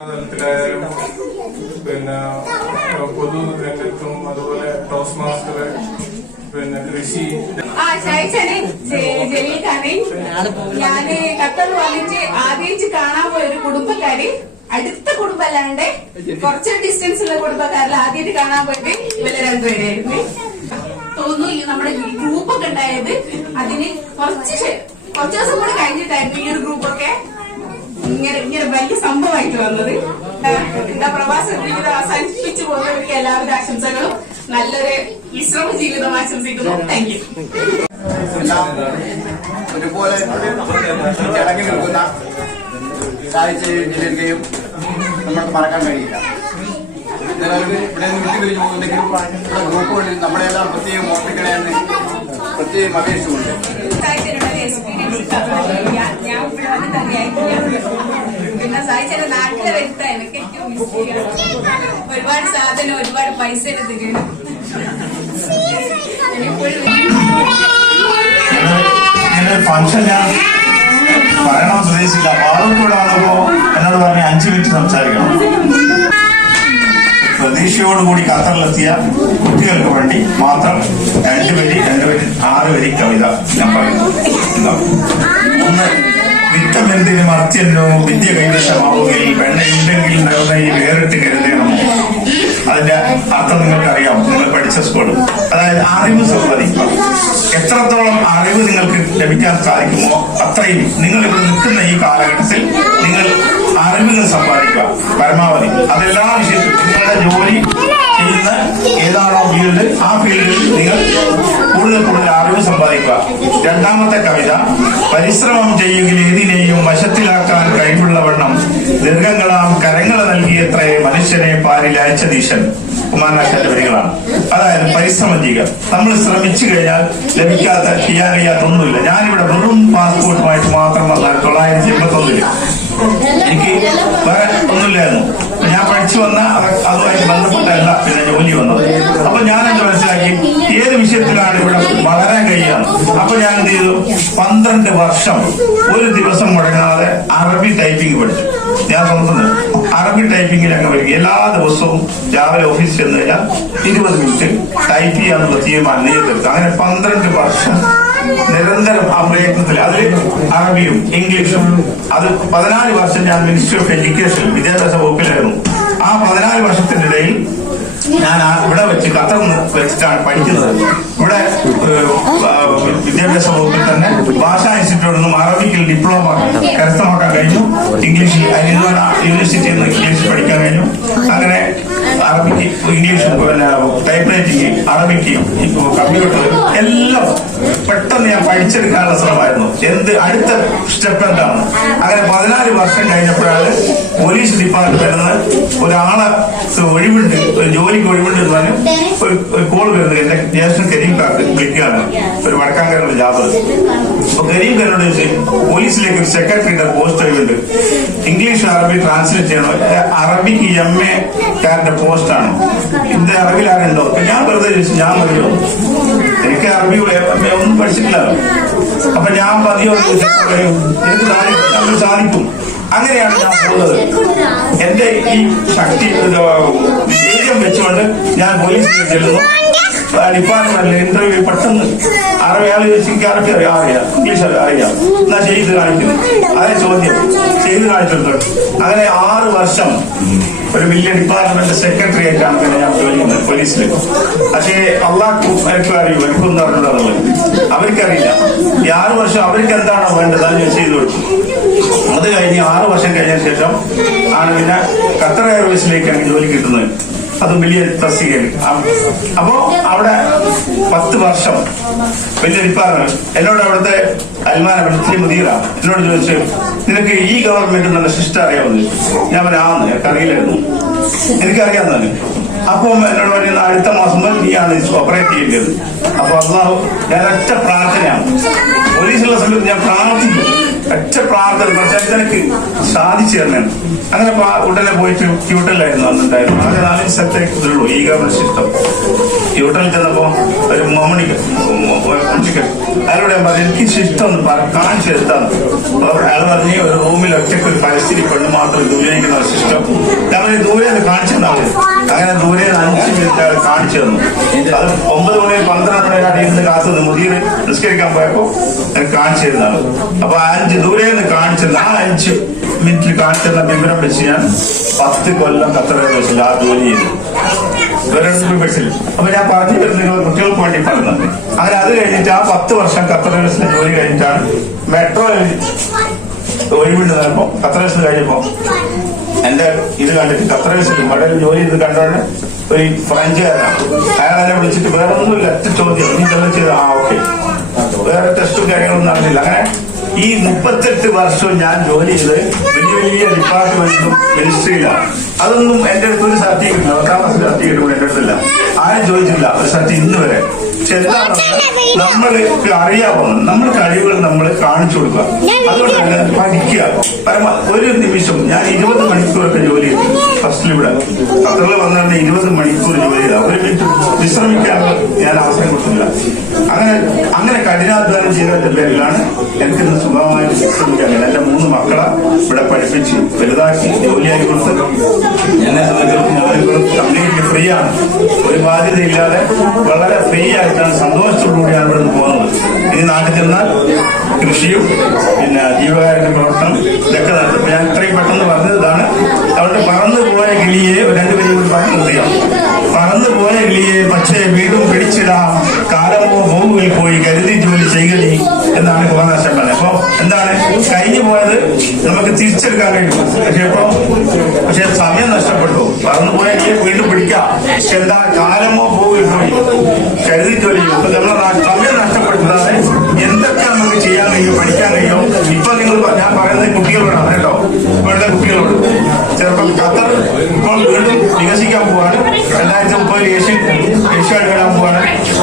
തലത്തിലായാലും പിന്നെ പൊതു രംഗത്തും അതുപോലെ ടോസ് മാസ്റ്റർ പിന്നെ കൃഷി ഞാന് ഖത്തർ വന്നിട്ട് ആദ്യമായിട്ട് കാണാൻ പോയ ഒരു കുടുംബക്കാര് അടുത്ത കുടുംബമല്ലാണ്ട് കുറച്ച് ഡിസ്റ്റൻസുള്ള കുടുംബക്കാരിൽ ആദ്യമായിട്ട് കാണാൻ പോയിട്ട് ഇവരെ രണ്ടുപേരായിരുന്നു. തോന്നുന്നു നമ്മുടെ ഗ്രൂപ്പൊക്കെ ഉണ്ടായത് അതിന് കുറച്ച് ദിവസം കൂടെ കഴിഞ്ഞിട്ടായിരുന്നു ഈ ഒരു ഗ്രൂപ്പൊക്കെ ഇങ്ങനെ വലിയ സംഭവമായിട്ട് വന്നത്. എന്താ പ്രവാസ ജീവിതം അവസാനിപ്പിച്ചു പോകുന്നവർക്ക് എല്ലാവിധ ആശംസകളും നല്ലൊരു വിശ്രമ ജീവിതം ആശംസിക്കുന്നു. Thank you. ഒരുപോലെ ചടങ്ങി നിൽക്കുന്ന സാഹിത്യം നമ്മൾക്ക് മറക്കാൻ കഴിയില്ല. നിലവിൽ ഇവിടെ നിന്ന് വിട്ടുപിരിഞ്ഞു പോകുന്നെങ്കിലും ഇവിടെ ഗ്രൂപ്പുകളിൽ നമ്മളെല്ലാം പ്രത്യേകം ഓർമ്മിക്കണമെന്ന് പ്രത്യേകം അപേക്ഷിച്ചുകൊണ്ട് പിന്നെ സായിച്ച നാട്ടിലെ വരുത്ത എനിക്ക് ഏറ്റവും ഒരുപാട് സാധനം ഒരുപാട് പൈസ തരുന്നു. ഫംഗ്ഷൻ ഞാൻ പറയണം ഉദ്ദേശിച്ചില്ല. മാറൂക്കൂടെ വന്നപ്പോ എന്നോട് പറഞ്ഞ 5 മിനിറ്റ് സംസാരിക്കണം. പ്രതീക്ഷയോടുകൂടി ഖത്തറിലെത്തിയ കുട്ടികൾക്ക് വേണ്ടി മാത്രം 2 വരി 6 വരി കവിത ഞാൻ പറയുന്നു. ഒന്ന്, വിത്തമെന്തിനും അത്യന്നോ വിദ്യ കൈവശമാവുകയിൽ വെണ്ണയുണ്ടെങ്കിൽ നെറുകയിൽ വേറിട്ട് കരുതണമോ. അതിന്റെ അർത്ഥം നിങ്ങൾക്കറിയാം, നിങ്ങൾ പഠിച്ച സ്കൂൾ. അതായത് അറിവ് സമ്പാദിക്കുക. എത്രത്തോളം അറിവ് നിങ്ങൾക്ക് ലഭിക്കാൻ സാധിക്കുമോ അത്രയും നിങ്ങൾ ഇവിടെ നിൽക്കുന്ന ഈ കാലഘട്ടത്തിൽ നിങ്ങൾ അറിവുകൾ സമ്പാദിക്കുക പരമാവധി. അതെല്ലാ വിഷയത്തിലും നിങ്ങളുടെ ജോലി ചെയ്യുന്ന ഏതാണോ ഫീൽഡ്, ആ ഫീൽഡിൽ നിങ്ങൾ കൂടുതൽ അറിവ് സമ്പാദിക്കുക. രണ്ടാമത്തെ കവിത, പരിശ്രമം ചെയ്യുമെങ്കിൽ ഏതിനെയും വശത്തിലാക്കാൻ കഴിവുള്ളവണ്ണം ദീർഘങ്ങളാം കരങ്ങൾ നൽകിയത്രേ മനുഷ്യനെ പാരിൽ അയച്ചതീശൻ. കുമാരനാശാന്റെ വരികളാണ്. അതായത് പരിശ്രമം ചെയ്യുക. നമ്മൾ ശ്രമിച്ചു കഴിഞ്ഞാൽ ചെയ്യാൻ കഴിയാത്തൊന്നുമില്ല. ഞാനിവിടെ വെറും പാസ്പോർട്ടുമായിട്ട് മാത്രം വന്നാൽ 981 എനിക്ക് വേറെ ഒന്നുമില്ലായിരുന്നു. ഞാൻ പഠിച്ചു വന്ന അതുമായിട്ട് ബന്ധപ്പെട്ടല്ല പിന്നെ ജോലി വന്നത്. അപ്പൊ ഞാൻ എന്ത് മനസ്സിലാക്കി, ഏത് വിഷയത്തിലാണ് ഇവിടെ വളരാൻ കഴിയുക. അപ്പൊ ഞാൻ എന്ത് ചെയ്തു, 12 വർഷം ഒരു ദിവസം മുടങ്ങാതെ അറബി ടൈപ്പിംഗ് പഠിച്ചു. ഞാൻ സ്വന്തം അറബി ടൈപ്പിംഗിൽ അങ്ങ് വരിക. എല്ലാ ദിവസവും രാവിലെ ഓഫീസിൽ ചെന്ന് കഴിഞ്ഞാൽ 20 മിനിറ്റ് ടൈപ്പ് ചെയ്യാനുള്ള തീരുമാനം ചെയ്തെടുത്തു. അങ്ങനെ 12 വർഷം നിരന്തരം ആ പ്രയത്നത്തിൽ അതിൽ അറബിയും ഇംഗ്ലീഷും. അത് 14 വർഷം ഞാൻ മിനിസ്ട്രി ഓഫ് എഡ്യൂക്കേഷൻ വിദ്യാഭ്യാസ വകുപ്പിലായിരുന്നു. ആ 14 വർഷത്തിനിടയിൽ ഞാൻ ഇവിടെ വെച്ച് ഖത്തറിൽ വെച്ചിട്ടാണ് പഠിക്കുന്നത്. ഇവിടെ വിദ്യാഭ്യാസ വകുപ്പിൽ തന്നെ ഭാഷാ ഇൻസ്റ്റിറ്റ്യൂട്ടിൽ നിന്നും അറബിക്കിൽ ഡിപ്ലോമ കരസ്ഥമാക്കാൻ കഴിഞ്ഞു. ഇംഗ്ലീഷിൽ അരിദോന യൂണിവേഴ്സിറ്റിയിൽ നിന്ന് ഇംഗ്ലീഷ് പഠിക്കാൻ കഴിഞ്ഞു. അങ്ങനെ അറബിക്ക് ഇംഗ്ലീഷും പിന്നെ ടൈപ്പ് റൈറ്റിംഗ്, അറബിക്ക് കമ്പ്യൂട്ടർ എല്ലാം പെട്ടെന്ന് ഞാൻ പഠിച്ചെടുക്കാനുള്ള ശ്രമമായിരുന്നു. അടുത്ത സ്റ്റെപ്പ് എന്താണ്. അങ്ങനെ 14 വർഷം കഴിഞ്ഞപ്പോഴാണ് പോലീസ് ഡിപ്പാർട്ട്മെന്റിൽ നിന്ന് ഒരാളെ ഒഴിവുണ്ട്, ഒരു ജോലിക്ക് ഒഴിവുണ്ട് എന്ന് പറഞ്ഞ് ഒരു കോൾ വരുന്നത്. എന്റെ ജ്യേഷ്ഠൻ കരീം കാർക്ക് വിളിക്കുകയാണ്, ഒരു വടക്കാങ്കരയുടെ ജാബർ. അപ്പൊ കരീം കാരോട് ചോദിച്ചു, പോലീസിലേക്ക് ഒരു സെക്രട്ടറിയുടെ പോസ്റ്റ് ഒഴിവുണ്ട്, ഇംഗ്ലീഷ് അറബി ട്രാൻസ്ലേറ്റ് ചെയ്യണോ. അറബിക്ക് MA കാരന്റെ പോസ്റ്റാണ്. ഇതിന്റെ അറബിൽ ആരുണ്ടോ. ഞാൻ വെറുതെ ചോദിച്ചു, ഞാൻ മതിയോ, എനിക്ക് അറബി ഒന്നും പഠിച്ചിട്ടില്ലല്ലോ. അപ്പൊ ഞാൻ മതിയോ എനിക്ക് സാധിക്കും. അങ്ങനെയാണ് ഞാൻ പോകുന്നത്. എന്റെ ഈ ശക്തി ധൈര്യം വെച്ചുകൊണ്ട് ഞാൻ പോലീസിൽ ചെല്ലുന്നു. ഡിപ്പാർട്ട്മെന്റിൽ ഇന്റർവ്യൂ പെട്ടെന്ന് അറബിയാൾ ചോദിച്ചു, എനിക്ക് അറബി അറിയാം, ഇംഗ്ലീഷ് അറിയാം, എന്നാ ചെയ്ത് കാണിക്കുന്നു. അതേ ചോദ്യം ചെയ്ത് കാണിച്ചിട്ടുണ്ട്. അങ്ങനെ 6 വർഷം ഒരു വലിയ ഡിപ്പാർട്ട്മെന്റ് സെക്രട്ടറി ആയിട്ടാണ് പിന്നെ ഞാൻ ജോലി ചെയ്യുന്നത് പോലീസിൽ. പക്ഷേ അള്ളാഹ്ക്കും എനിക്കും അറിയും, എനിക്കൊന്നും അറിഞ്ഞിട്ടുള്ളത് അവർക്കറിയില്ല. ഈ 6 വർഷം അവർക്ക് എന്താണോ വേണ്ടത് അത് ഞാൻ ചെയ്തു കൊടുക്കും. അത് കഴിഞ്ഞ് 6 വർഷം കഴിഞ്ഞതിന് ശേഷം ആണ് പിന്നെ ഖത്തർ എയർവേസിലേക്കാണ് ജോലി കിട്ടുന്നത്. അത് വലിയ തസ്തികയിൽ. അപ്പോ അവിടെ 10 വർഷം വലിയ ഡിപ്പാർട്ട്മെന്റ്. എന്നോട് അവിടുത്തെ അൽമാന മുദീറ എന്നോട് ചോദിച്ചു, നിനക്ക് ഈ ഗവൺമെന്റ് നല്ല ശിഷ്ട അറിയാമെന്ന്. ഞാൻ പറഞ്ഞാന്ന് എനിക്കറിയില്ലായിരുന്നു. എനിക്കറിയാവുന്നതാണ്. അപ്പൊ എന്നോട് പറയുന്ന അടുത്ത മാസം മുതൽ നീയാണ് ഓപ്പറേറ്റ് ചെയ്യേണ്ടത്. അപ്പൊ അള്ളാഹു ഞാൻ ഒറ്റ പ്രാർത്ഥനയാണ്. പോലീസുള്ള സമയത്ത് ഞാൻ പ്രാർത്ഥിക്കും, ഒറ്റ പ്രാർത്ഥന പക്ഷെ എനിക്ക് സാധിച്ചു തരണം. അങ്ങനെ ഉടനെ പോയിട്ട് ക്യൂട്ടലായിരുന്നു അന്നുണ്ടായിരുന്നു. ആകെ 4 സ്ഥലത്തേക്ക് ഇതുള്ളൂ ഈ ഗവൺമെന്റ് സിസ്റ്റം. ക്യൂട്ടലിൽ ചെന്നപ്പോ ഒരു മമ്മണിക്ക് അയാളോട് ഞാൻ പറഞ്ഞു എനിക്ക് സിസ്റ്റം ഒന്ന് കാണിച്ചു തരുത്താന്ന്. അയാൾ പറഞ്ഞ് ഒരു റൂമിൽ ഒറ്റയ്ക്ക് ഒരു പരിസ്ഥിതി പെണ്ണ് മാത്രം ദൂരേക്കുന്ന ഒരു സിസ്റ്റം. ഞാൻ ദൂരെ നിന്ന് കാണിച്ചു തന്നാൽ അങ്ങനെ ദൂരെ 5 മിനിറ്റ് അയാൾ കാണിച്ചു തന്നു. അത് 9 മണി 12 മണിയാണ് ഇരുന്ന് കാത്തുനിന്ന് മുതിർ നിസ്കരിക്കാൻ പോയപ്പോ കാണിച്ചു തരുന്നതാണ്. അപ്പൊ 5 ദൂരെ നിന്ന് കാണിച്ചത് ആ 5 മിനിറ്റിൽ കാണിച്ചെന്ന വിവരം വെച്ച് ഞാൻ 10 കൊല്ലം ഖത്തർ എയർവേസിൽ ആ ജോലി ചെയ്തു. അപ്പൊ ഞാൻ പറഞ്ഞു വരുന്നത് കുട്ടികൾക്ക് വേണ്ടി പറയുന്നുണ്ട്. അങ്ങനെ അത് കഴിഞ്ഞിട്ട് ആ 10 വർഷം ഖത്തർ എയർവേസിലെ ജോലി കഴിഞ്ഞിട്ടാണ് മെട്രോയിൽ ഒഴിവിട്ട് നിന്നപ്പോ ഖത്തർ എയർവേസിൽ കഴിഞ്ഞപ്പോ എന്റെ ഇത് കണ്ടിട്ട് ഖത്തർ എയർവേസിൽ മടയിൽ ജോലി ചെയ്ത് കണ്ടോണ്ട് ഒരു ഫ്രഞ്ചുകാരനാണ്. അയാളെ വിളിച്ചിട്ട് വേറെ ഒന്നുമില്ല, ഒറ്റ ചോദ്യം നീ ഇതെല്ലാം ചെയ്ത് ഓക്കെ, വേറെ ടെസ്റ്റും കാര്യങ്ങളൊന്നും നടന്നില്ല. അങ്ങനെ ഈ 38 വർഷവും ഞാൻ ജോലി ചെയ്ത് വലിയ വലിയ ഡിപ്പാർട്ട്മെന്റിലും മിനിസ്ട്രിയിലാണ്. അതൊന്നും എന്റെ അടുത്ത് ഒരു സർട്ടിഫിക്കറ്റ് ഇല്ല, 10ാം ക്ലാസ് സർട്ടിഫിക്കറ്റ് കൂടെ എന്റെ അടുത്തില്ല. ആരും ചോദിച്ചില്ല ഒരു സർട്ടിഫിക്കറ്റ് ഇന്ന് വരെ. പക്ഷെ എന്താണെന്ന് നമ്മൾക്ക് അറിയാവുന്ന നമ്മുടെ കഴിവുകൾ നമ്മൾ കാണിച്ചു കൊടുക്കുക. അതുകൊണ്ട് തന്നെ പഠിക്കുക. ഒരു നിമിഷം ഞാൻ 20 മണിക്കൂറൊക്കെ ജോലി ചെയ്തു ഫസ്റ്റിൽ. ഇവിടെ ഖത്തറിൽ വന്നിട്ട് 20 മണിക്കൂർ ജോലി ചെയ്ത ഒരു മിനിറ്റ് വിശ്രമിക്കാൻ ഞാൻ അവസരം കൊടുത്തില്ല. അങ്ങനെ കഠിനാധ്വാനം ചെയ്തതിന്റെ പേരിലാണ് എനിക്കിന്ന് സുഖമായി വിശ്രമിക്കാൻ. എന്റെ 3 മക്കളെ ഇവിടെ പഠിപ്പിച്ച് വലുതാക്കി ജോലിയായി കൊടുത്ത് എന്നെ സംബന്ധിച്ചിടത്തോളം ഞാനിപ്പോൾ കംപ്ലീറ്റ്ലി ഫ്രീ ആണ്. ഒരു ബാധ്യതയില്ലാതെ വളരെ ഫ്രീ ആയിട്ടാണ് സന്തോഷത്തോടുകൂടിയാണ് ഇവിടെ നിന്ന് പോകുന്നത്. ഇനി നാട്ടിൽ ചെന്നാൽ കൃഷിയും പിന്നെ ജീവകാരുണ്യ പ്രവർത്തനം ഇതൊക്കെ നടത്തും. ഞാൻ ഇത്രയും പെട്ടെന്ന് പറഞ്ഞതാണ്. അവിടെ പറന്നു പോയ കിളിയെ 2 പേരും കൂടി പറഞ്ഞു നിർത്തിയാം. പറന്നു പോയ കിളിയെ പക്ഷേ വീണ്ടും പിടിച്ചിടാം, കാലമോ ഭൂമിയിൽ പോയി കരുതി ജോലി ചെയ്യണി എന്നാണ് കുമാരനാശൻ പറഞ്ഞത്. അപ്പൊ എന്താണ് കഴിഞ്ഞു പോയത് നമുക്ക് തിരിച്ചെടുക്കാൻ കഴിയും. പക്ഷെ സമയം നഷ്ടപ്പെട്ടു. പറന്നു പോയ കിളിയെ വീണ്ടും പിടിക്കാം. പക്ഷെ എന്താ കാലമോ ഭൂമിയിൽ പോയി കരുതി ജോലി ചെയ്യും. അപ്പൊ നമ്മളെ സമയം നഷ്ടപ്പെടുത്താതെ എന്തൊക്കെ നമുക്ക് ചെയ്യാൻ കഴിയും, പഠിക്കാൻ കഴിയും. ഇപ്പൊ നിങ്ങൾ ഞാൻ പറയുന്നത് കുട്ടികളോടാണ് കേട്ടോ, ഇപ്പോഴത്തെ കുട്ടികളോട്. ചിലപ്പോൾ ഖത്തർ ഇപ്പോൾ വീണ്ടും വികസിക്കാൻ പോവാണ്. 2030 ഏഷ്യാഡ് വരാൻ പോവാണ്.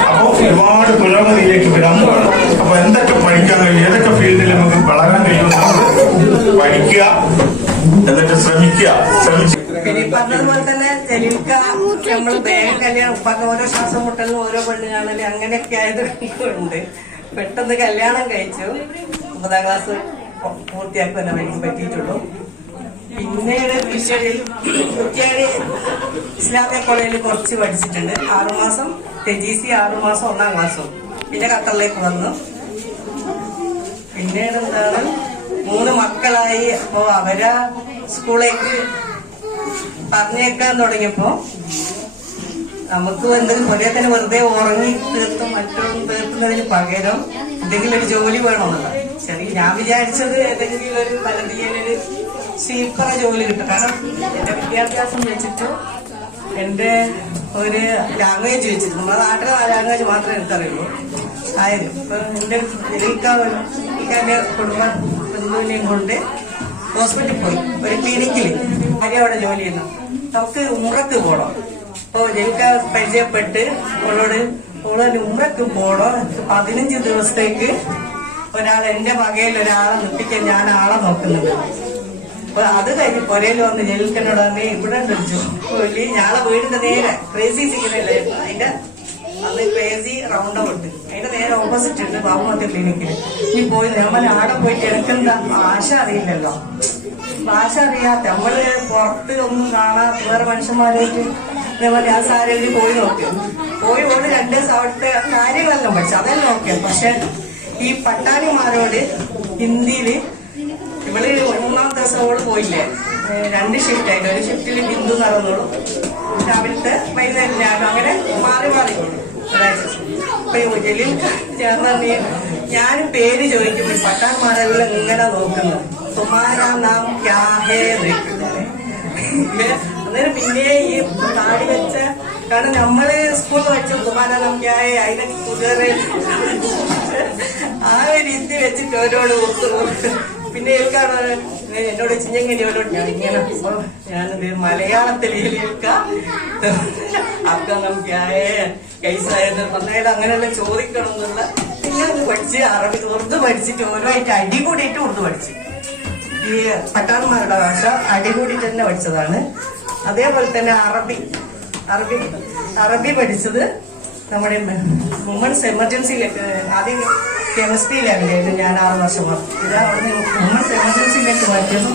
അപ്പോൾ ഒരുപാട് പുരോഗതിയിലേക്ക് വരാൻ പോവാണ്. അപ്പൊ എന്തൊക്കെ പഠിക്കാൻ കഴിയും, ഏതൊക്കെ ഫീൽഡിൽ നമുക്ക് വളരാൻ കഴിയും പഠിക്കുക, എന്നിട്ട് ശ്രമിക്കുക. പിന്നെ പറഞ്ഞതുപോലെ തന്നെ ജലീൽക്ക നമ്മൾ വേഗം കല്യാണം ഉപ്പാക്ക് ഓരോ ശ്വാസം മുട്ടലും ഓരോ പെണ്ണ് കാണല് അങ്ങനെയൊക്കെ ആയതുകൊണ്ട് പെട്ടെന്ന് കല്യാണം കഴിച്ചു. 9ാം ക്ലാസ് പൂർത്തിയാക്കാൻ അവർക്ക് പറ്റിയിട്ടുള്ളൂ. പിന്നീട് കുറ്റിയാടി ഇസ്ലാമിയ കോളേജിൽ കുറച്ച് പഠിച്ചിട്ടുണ്ട്. 6 മാസം TGC, 6 മാസം 1ാം ക്ലാസ്സും. പിന്നെ ഖത്തറിലേക്ക് വന്നു. പിന്നീട് എന്താണ് 3 മക്കളായി. അപ്പോ അവരെ സ്കൂളിലേക്ക് പറഞ്ഞേക്കാൻ തുടങ്ങിയപ്പോ നമുക്ക് എന്തെങ്കിലും ഒരേ തന്നെ വെറുതെ ഉറങ്ങി തീർത്തും മറ്റൊന്നും തീർക്കുന്നതിന് പകരം എന്തെങ്കിലും ഒരു ജോലി വേണമെന്നല്ല. ഞാൻ വിചാരിച്ചത് ഏതെങ്കിലും ഒരു പലതിയൊരു സ്വീപ്പറ ജോലി കിട്ടും. കാരണം എന്റെ വിദ്യാഭ്യാസം വെച്ചിട്ട് എന്റെ ഒരു ലാംഗ്വേജ് വെച്ചിട്ട് നമ്മുടെ നാട്ടിലെ ലാംഗ്വേജ് മാത്രമേ എനിക്കറിയുള്ളൂ ആയിരുന്നു. ഇപ്പൊ എന്റെ ജലീൽക്കാന്റെ കുടുംബ ബന്ധുവിനെയും കൊണ്ട് ഹോസ്പിറ്റലിൽ പോയി. ഒരു ക്ലിനിക്കിൽ ഭാര്യ അവിടെ ജോലി ചെയ്യുന്നു. നമുക്ക് ഉമ്രക്ക് പോകണം. അപ്പൊ ജലീൽക്ക പരിചയപ്പെട്ട് ഓളോട് ഉമ്രക്ക് പോകണം, 15 ദിവസത്തേക്ക് എന്റെ വകയിൽ ഒരാളെ നിർത്തിക്കാൻ ഞാൻ ആളെ നോക്കുന്നുണ്ട്. അപ്പൊ അത് കഴിഞ്ഞ് പുരയിൽ വന്ന് ജലീൽക്കനോട് പറഞ്ഞേ ഇവിടെ ജോലി ഞങ്ങളെ വീടിന്റെ നേരെ ക്രേസി സിഗ്നലായിരുന്നു. അതിന്റെ അന്ന് ക്രേസി റൗണ്ട് ഔട്ട് അതിന്റെ നേരെ ഓപ്പോസിറ്റ് ഉണ്ട് ബാബുമത്തി ക്ലിനിക്കിൽ. ഈ പോയി നമ്മൾ ആടെ പോയിട്ട് എനിക്കെന്താ ഭാഷ അറിയില്ലല്ലോ, ഭാഷ അറിയാത്ത നമ്മള് പുറത്ത് ഒന്നും കാണാത്ത വേറെ മനുഷ്യന്മാരായിട്ട് അതേപോലെ ആ സാരയിൽ പോയി നോക്കി. പോയി ഓട് 2 ദിവസം അവിടുത്തെ കാര്യങ്ങളെല്ലാം പഠിച്ചു, അതെല്ലാം നോക്കിയത്. പക്ഷെ ഈ പട്ടാണിമാരോട് ഹിന്ദിയില് ഇവള് 3ാം ദിവസം അവള് പോയില്ലേ, 2 ഷിഫ്റ്റ് ആയിട്ട്. ഒരു ഷിഫ്റ്റിൽ ഹിന്ദു നടന്നോളൂ, രാവിലത്തെ വൈകുന്നേരം ഞാനും, അങ്ങനെ മാറി മാറിക്കോളൂ ഒരാഴ്ച. അപ്പൊ ജലീൽ ചേർന്ന് ഞാൻ പേര് ചോദിക്കുമ്പോൾ പട്ടാന്മാരെല്ലാം ഇങ്ങനെ നോക്കുന്നു. തുമാരാ നാം ക്യാ ഹേ അന്നേരം പിന്നെ ഈ താടി വെച്ച, കാരണം നമ്മള് സ്കൂളിൽ വെച്ച തുമാരാ നാം ക്യാ ഹേ അതിനെ കുതിരെ ആ ഒരു രീതി വെച്ചിട്ട് ഓരോട് ഓർത്ത്. പിന്നെ എനിക്കാണ് എന്നോട് ചിഞ്ഞെങ്ങനെയോട് ഞാൻ ഇങ്ങനെ അപ്പൊ ഞാനത് മലയാളത്തിലേക്ക് അപ്പം കൈസായെന്ന് പറഞ്ഞാൽ അങ്ങനെയുള്ള ചോദിക്കണം എന്നുള്ള ഞാൻ പഠിച്ച് അറബി ഉറുദു പഠിച്ചിട്ട് ഓരോയിട്ട് അടി കൂടിയിട്ട് ഉറുദു പഠിച്ചു. ഈ പട്ടാളന്മാരുടെ ഭാഷ അടി കൂടിയിട്ട് തന്നെ പഠിച്ചതാണ്. അതേപോലെ തന്നെ അറബി പഠിച്ചത് നമ്മുടെ വുമൺസ് എമർജൻസിയിലേക്ക് ആദ്യം കെമിസ്ട്രിയിലായിരുന്നു ഞാൻ 6 വർഷം. ഇതാണ് വുമൺസ് എമർജൻസിയിലേക്ക് മാറ്റിയത്.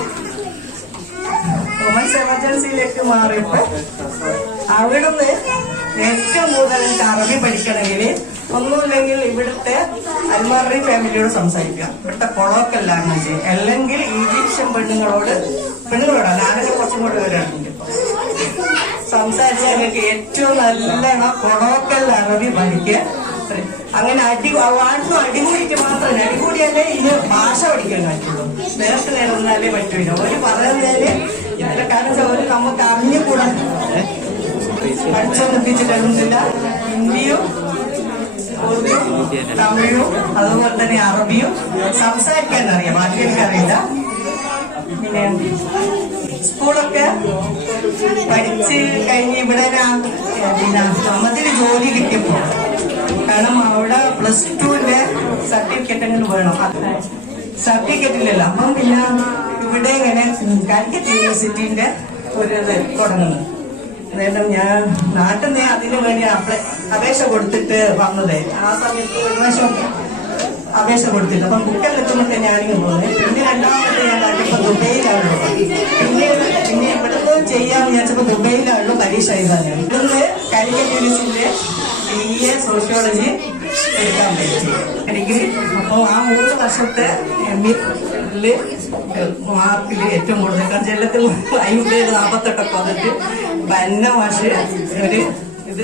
വുമൺസ് എമർജൻസിയിലേക്ക് മാറിയപ്പോൾ അവിടുന്ന് ഏറ്റവും കൂടുതൽ എനിക്ക് അറബി പഠിക്കണമെങ്കിൽ ഒന്നുമില്ലെങ്കിൽ ഇവിടുത്തെ അൽമാറി ഫാമിലിയോട് സംസാരിക്കുക, ഇവിടുത്തെ കൊളോക്കൽ ലാംഗ്വേജ്, അല്ലെങ്കിൽ ഈജിപ്ഷ്യൻ പെണ്ണുങ്ങളോടാണ് ഞാനൊക്കെ കുറച്ചും കൂടെ വരാറുണ്ട്. സംസാരിച്ചാൽ എനിക്ക് ഏറ്റവും നല്ലോണം കൊളോക്കൽ അറബി പഠിക്കുക. അങ്ങനെ വാട്ടും അടികൂടിയിട്ട് മാത്രമല്ല, അടികൂടിയാലേ ഇത് ഭാഷ പഠിക്കാൻ പറ്റുള്ളൂ. നേരത്തെ നേരന്നാലേ പറ്റൂല. ഒരു പറയുന്നതിന് ഇതിന്റെ കാരണം ഒരു നമുക്ക് അറിഞ്ഞുകൂടാ പഠിച്ചൊന്നിപ്പിച്ചിട്ടൊന്നുമില്ല. ഹിന്ദിയും ഉറുദുവും തമിഴും അതുപോലെ തന്നെ അറബിയും സംസാരിക്കാൻ അറിയാം, ബാക്കി എനിക്കറിയില്ല. പിന്നെ സ്കൂളൊക്കെ പഠിച്ച് കഴിഞ്ഞ് ഇവിടെ പിന്നെ നമ്മതിന് ജോലി കിട്ടിയപ്പോ, കാരണം അവിടെ +2ന്റെ സർട്ടിഫിക്കറ്റ് അങ്ങനെ വേണം, സർട്ടിഫിക്കറ്റ് ഇല്ലല്ലോ. അപ്പം പിന്നെ ഇവിടെ ഇങ്ങനെ കാലിക്കറ്റ് യൂണിവേഴ്സിറ്റിന്റെ ഒരു ഇത് തുടങ്ങുന്നു. അതായത് ഞാൻ നാട്ടിൽ നിന്ന് അതിനു വേണ്ടി അപേക്ഷ കൊടുത്തിട്ട് വന്നത്. ആ സമയത്ത് ഒരു പ്രാവശ്യം അപേക്ഷ കൊടുത്തിട്ട് അപ്പം ബുക്കെല്ലാം എത്തുമ്പോൾ ഞാനിങ്ങ് പോകുന്നത്. പിന്നെ രണ്ടാമത്തെ ഞാൻ കാട്ടിയപ്പോ ദുബൈയിലാണല്ലോ. പിന്നെ ഇവിടുന്ന് ചെയ്യാൻ വിചാരിച്ചപ്പോ ദുബൈയിലാണല്ലോ പരീക്ഷ എഴുതാൻ. ഇവിടുന്ന് കാലിക്കറ്റ് യൂണിവേഴ്സിറ്റിയിലെ BA സോഷ്യോളജി എടുക്കാൻ പറ്റി ഡിഗ്രി. അപ്പോൾ ആ 3 വർഷത്തെ MA മാർക്കിൽ ഏറ്റവും കൂടുതൽ, കാരണം ചെല്ലത്തിൽ 50-48 വന്നിട്ട് ബന്ന മാഷ് ഒരു ഇത്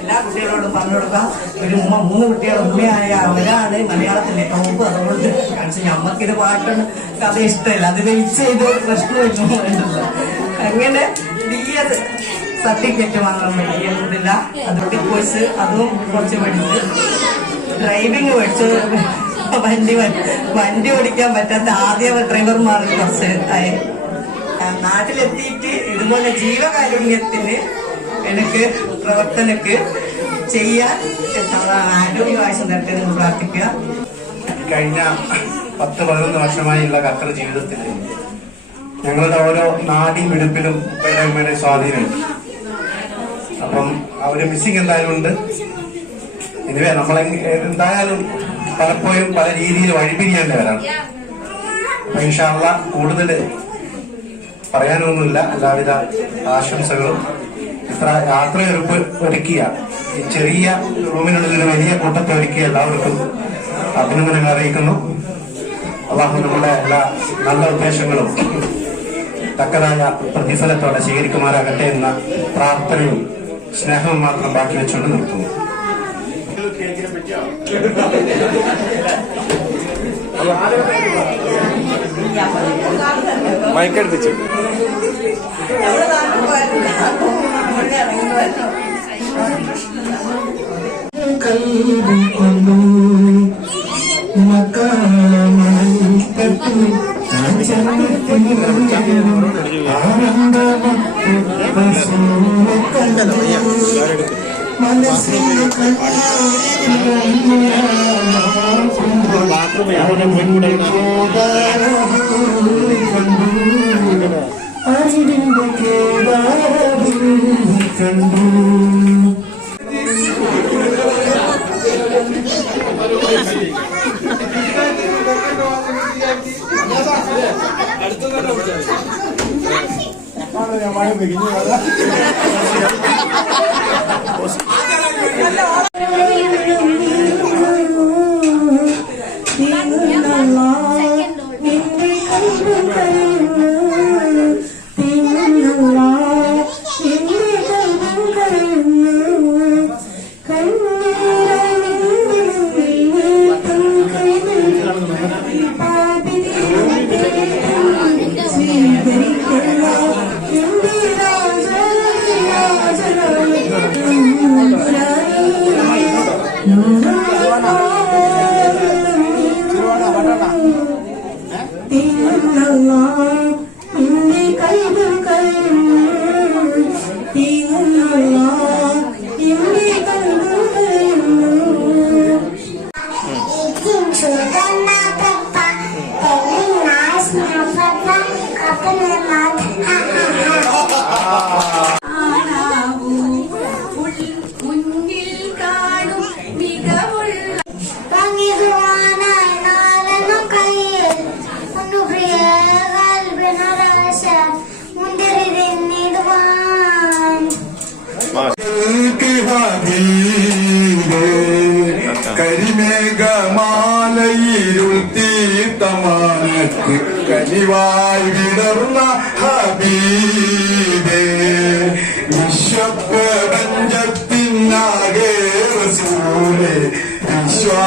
എല്ലാ കുട്ടികളോടും പറഞ്ഞു കൊടുക്കാം. ഒരു 3 കുട്ടികൾ ഉമ്മയായ അവരാണ് മലയാളത്തിലെ ടോപ്പ്. അതുകൊണ്ട് കാണിച്ചു ഞമ്മക്കിത് പാട്ടുണ്ട് കഥ ഇഷ്ടമല്ല, അത് വെയിറ്റ് ചെയ്ത് പ്രശ്നമില്ല. അങ്ങനെ BA സർട്ടിഫിക്കറ്റ് വാങ്ങാൻ വേണ്ടിയില്ല. അതുകൊണ്ട് കോഴ്സ് അതും കുറച്ച് പഠിച്ച് ഡ്രൈവിംഗ് പഠിച്ചു. വണ്ടി ഓടിക്കാൻ പറ്റാത്ത ആദ്യ ഡ്രൈവർമാർ കുറച്ച് ആയി. നാട്ടിലെത്തിയിട്ട് ഇതുപോലെ ജീവകാരുണ്യത്തിന് എനിക്ക് പ്രവർത്തനക്ക് ചെയ്യാൻ ആരോഗ്യവാസം തരട്ടെ എന്ന് പ്രാർത്ഥിക്കുക. കഴിഞ്ഞ 10-11 വർഷമായുള്ള ഖത്തർ ജീവിതത്തിൽ ഞങ്ങളുടെ ഓരോ നാടിമിടുപ്പിലും ഉപ്പയുടെ സ്വാധീനമുണ്ട്. അപ്പം അവര് മിസ്സിങ് എന്തായാലും ഉണ്ട്. ഇനിവേ നമ്മളെ എന്തായാലും പലപ്പോഴും പല രീതിയിൽ വഴിപിരിയേണ്ടവരാണ്. അപ്പൊ ഇൻഷാ അല്ലാഹ് കൂടുതൽ പറയാനൊന്നുമില്ല. എല്ലാവിധ ആശംസകളും. ഇത്ര യാത്രയൊരുപ്പ് ഒരുക്കിയ ഈ ചെറിയ റൂമിനുള്ളിൽ വലിയ കൂട്ടത്തെ ഒരുക്കിയ എല്ലാവർക്കും അഭിനന്ദനങ്ങൾ അറിയിക്കുന്നു. അള്ളാഹു നമ്മുടെ എല്ലാ നല്ല ഉദ്ദേശങ്ങളും തക്കതായ പ്രതിഫലത്തോടെ സ്വീകരിക്കുമാറാകട്ടെ എന്ന പ്രാർത്ഥനയും സ്നേഹവും മാത്രം ബാക്കി വെച്ചുകൊണ്ട് നിർത്തുന്നു. മയക്കെടുത്തിച്ചു Allah കരിമേഘമാലയിരുൾ തീർത്ഥമാനത്ത് കനിവായി വിടർന്ന ഹബീബേ വിശ്വപ്രപഞ്ചത്തിനാകെ റസൂലേ വിശ്വാ